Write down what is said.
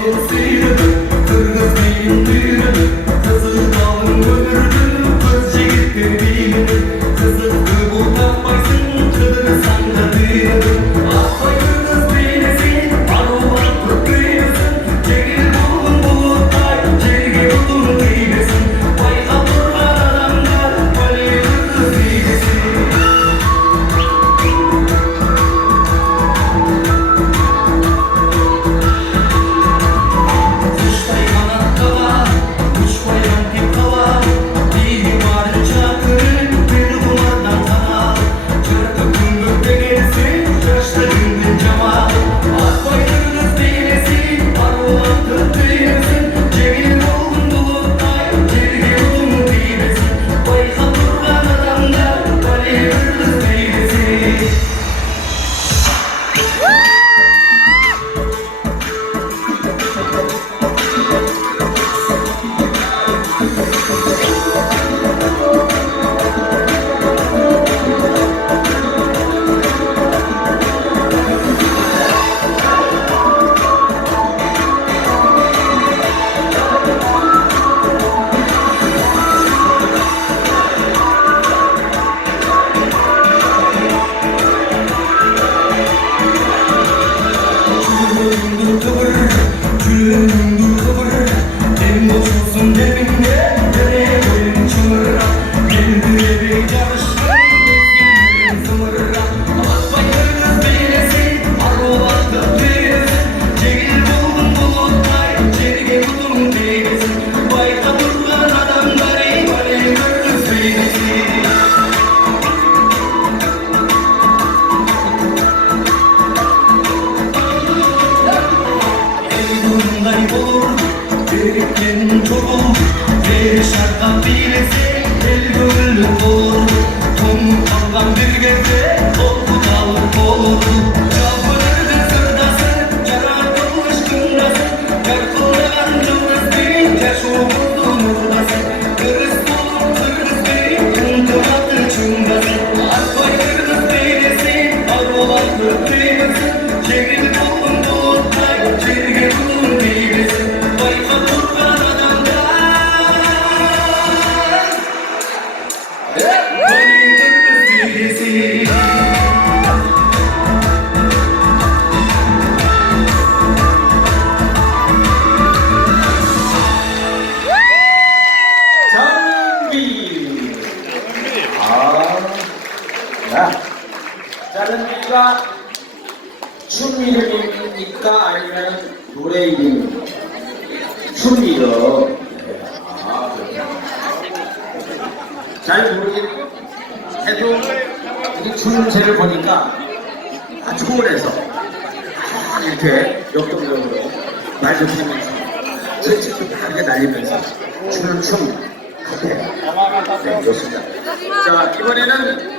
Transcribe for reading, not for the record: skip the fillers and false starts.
Kırgız beyin büyüdü, kızıl dağın ömürdü, kız yigittir büyüdü, kızıktı buldanmaysın, kıdırsan da büyüdü. Akbay kırgız büyüdesin, arılar büyüdesin, çekil bulun bulutay, çelgi bulun büyüdesin, bayka durgan adamlar, bali kırgız büyüdesin. Birikten çok olur, bir şarttan birisi, el gönlü olur. Tom kalkan bir gece, korkutal olur. Çapınırdı sırdası, çarakılmış kındası, çarkıldagan cılız beyin, yaş olurdu nurdası. Kırız olur, kırız beyin, kıntımatı çındası. Akbay kırgız beynesi, arılandı beynesi, çekil bulun bulutay, çelgi bulun beynesi. 다른 비가 춤 이름입니까? 아니면 노래 이름입니까? 춤 이름. 잘 모르겠해도 이 춤새를 보니까 초월해서 이렇게 역동적으로 말좋다면서 채찍도 다르게 날리면서 추는 춤 같아요. 네, 좋습니다. 자, 이번에는